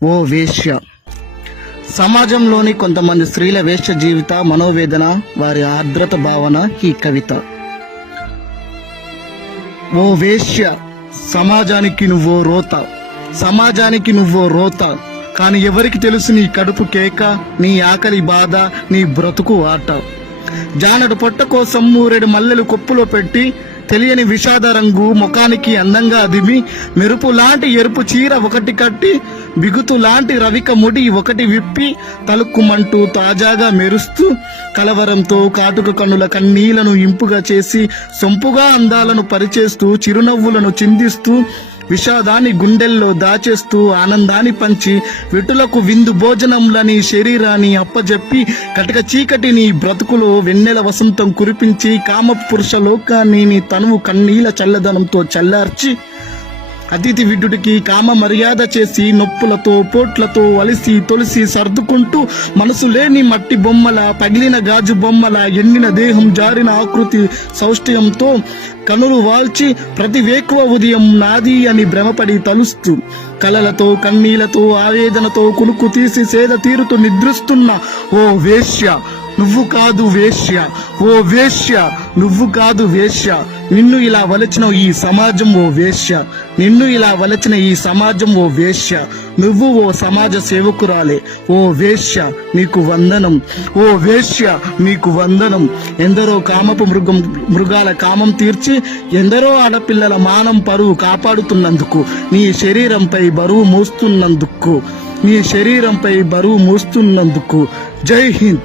ఓ వేశ్య. సమాజంలోని కొంతమంది స్త్రీల వేశ్య జీవిత మనోవేదన, వారి ఆర్ద్రత భావన ఈ కవిత. ఓ వేశ్య, సమాజానికి నువ్వో రోత, సమాజానికి నువ్వో రోత. కాని ఎవరికి తెలుసు నీ కడుపు కేక, నీ ఆకలి బాధ, నీ బ్రతుకు ఆట. జానడు పొట్ట కోసం 3 మల్లెలు కొప్పులో పెట్టి, తెలియని విషాద రంగు ముఖానికి అందంగా అదిమి, మెరుపు లాంటి ఎరుపు చీర ఒకటి కట్టి, బిగుతు లాంటి రవిక ముడి ఒకటి విప్పి, తలుక్కుమంటూ తాజాగా మెరుస్తూ, కలవరంతో కాటుక కన్నుల కన్నీళ్లను ఇంపుగా చేసి, సొంపుగా అందాలను పరిచేస్తూ, చిరునవ్వులను చిందిస్తూ, విషాదాన్ని గుండెల్లో దాచేస్తూ, ఆనందాన్ని పంచి, విటులకు విందు భోజనంలని శరీరాన్ని అప్పజెప్పి, కటక చీకటి నీ బ్రతుకులో వెన్నెల వసంతం కురిపించి, కామ పురుష లోకాన్ని నీ తనువు కన్నీల చల్లదనంతో చల్లార్చి, అతిథి విడ్డుడికి కామ మర్యాద చేసి, నొప్పులతో పోట్లతో అలిసి తొలిసి సర్దుకుంటూ, మనసు లేని మట్టి బొమ్మల, పగిలిన గాజు బొమ్మల, ఎండిన దేహం జారిన ఆకృతి సౌష్ఠ్యంతో కనులు వాల్చి, ప్రతి వేకువ ఉదయం నాది అని భ్రమపడి తలుస్తూ, కలలతో కన్నీలతో ఆవేదనతో కునుకు తీసి సేద తీరుతూ నిద్రిస్తున్న ఓ వేశ్య, నువ్వు కాదు వేశ్య. ఓ వేశ్య, నువ్వు కాదు వేశ్య. నిన్ను ఇలా వలచిన ఈ సమాజం ఓ వేశ్య. నిన్ను ఇలా వలచిన ఈ సమాజం ఓ వేశ్య. నువ్వు ఓ సమాజ సేవకురాలే. ఓ వేశ్య, నీకు వందనం. ఓ వేశ్య, నీకు వందనం. ఎందరో కామపు మృగాల కామం తీర్చి, ఎందరో ఆడపిల్లల మానం పరువు కాపాడుతున్నందుకు, నీ శరీరంపై బరువు మోస్తున్నందుకు, నీ శరీరంపై బరువు మోస్తున్నందుకు. జై హింద్.